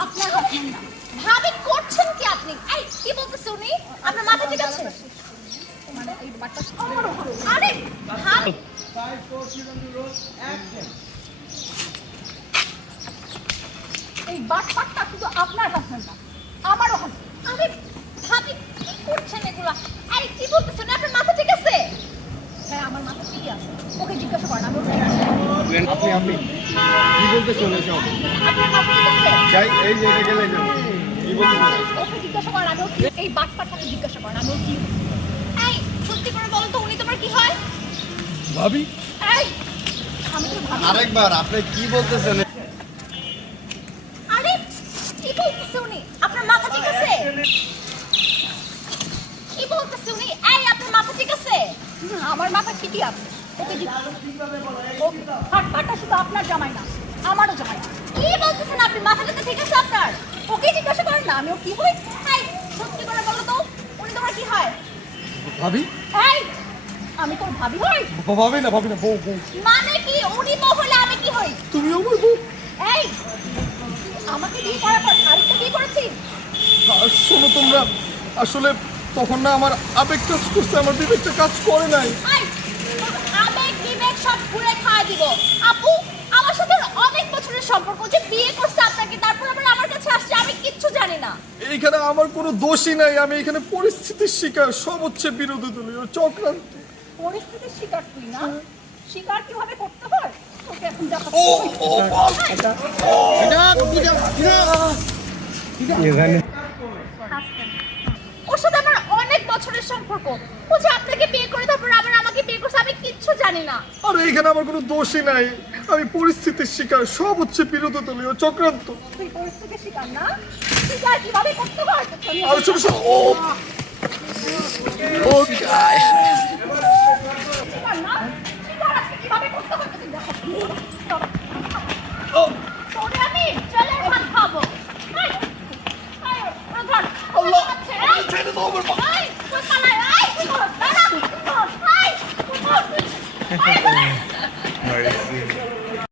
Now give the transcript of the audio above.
আপনার করছেন কি আপনি? এই, কি বলতেছে উনি? আপনার মাথা ঠিক আছে? শুধু আপনার হাজবেন্ড আমারও হাজবেন্ড আরে করছেন এগুলা? আরে, কি বলতেছেন আপনার মাথা ঠিক আছে? হ্যাঁ আমার মাথা ঠিকই আছে। ওকে জিজ্ঞাসা করেন, আমি আপনি আপনি। কি বলতে চলে সব যাই এই যে এটা গেলে যাও। কি বলতে ওকে জিজ্ঞাসা করেন আমি এই জিজ্ঞাসা করেন আমি কি এই সত্যি করে বলো তো উনি তোমার কি হয়? ভাবি? এই আমি তো ভাবি। আরেকবার আপনি কি বলতেছেন? আরে কি বলতেছে উনি? আপনার মাথা ঠিক আছে? কি বলতেছে উনি? এই আপনার মাথা ঠিক আছে? হুম, আমার মাথা ঠিকই আছে। ওকে শুধু আপনার জামাই না আমারও জামাই কি বলতেছেন আপনি? ঠিক আছে আপনার? ওকে জিজ্ঞাসা করেন না আমি ও কি হই সত্যি করে বলো তো উনি তোমার কি হয়? ভাবি? এই আমি তোর ভাবি হই? ভাবি না ভাবি না বউ বউ। মানে কি? উনি বউ হলে আমি কি হই? তুমি আমার বউ। এই আমাকে বিয়ে করার পর আরেকটা বিয়ে করেছিস আর শোনো তোমরা আসলে তখন না আমার আবেগ কাজ করছে আমার বিবেকটা কাজ করে নাই আই তোর আবেগ বিবেক সব ঘুরে খাওয়া দিব আপু আমার সাথে অনেক বছরের সম্পর্ক যে বিয়ে করছে আপনাকে তারপর আবার আমার কাছে আসছে আমি কিচ্ছু জানি না এইখানে আমার কোনো দোষই নাই আমি এখানে পরিস্থিতির শিকার সব হচ্ছে বিরোধী দলীয় চক্রান্ত পরিস্থিতির শিকার তুই না শিকার কীভাবে করতে হয় তোকে এখন। ওর সাথে আমার অনেক বছরের সম্পর্ক ও যে আপনাকে বিয়ে করে তারপর আবার আমাকে বিয়ে করছে আমি কিচ্ছু জানি না আর এইখানে আমার কোনো দোষই নাই। আমি পরিস্থিতির শিকার সব হচ্ছে বিরোধী দলীয় চক্রান্ত। তুই পরিস্থিতির শিকার না? শিকার কীভাবে করতে আমি- আর শোনো শোনো ও। ও শিকার না? শিকার আজকে কীভাবে করতে হয় তোকে দেখাচ্ছি। তোরে আমি জলের ভাত খাব। আল্লাহ। ছেড়ে দাও আমার। Mercy.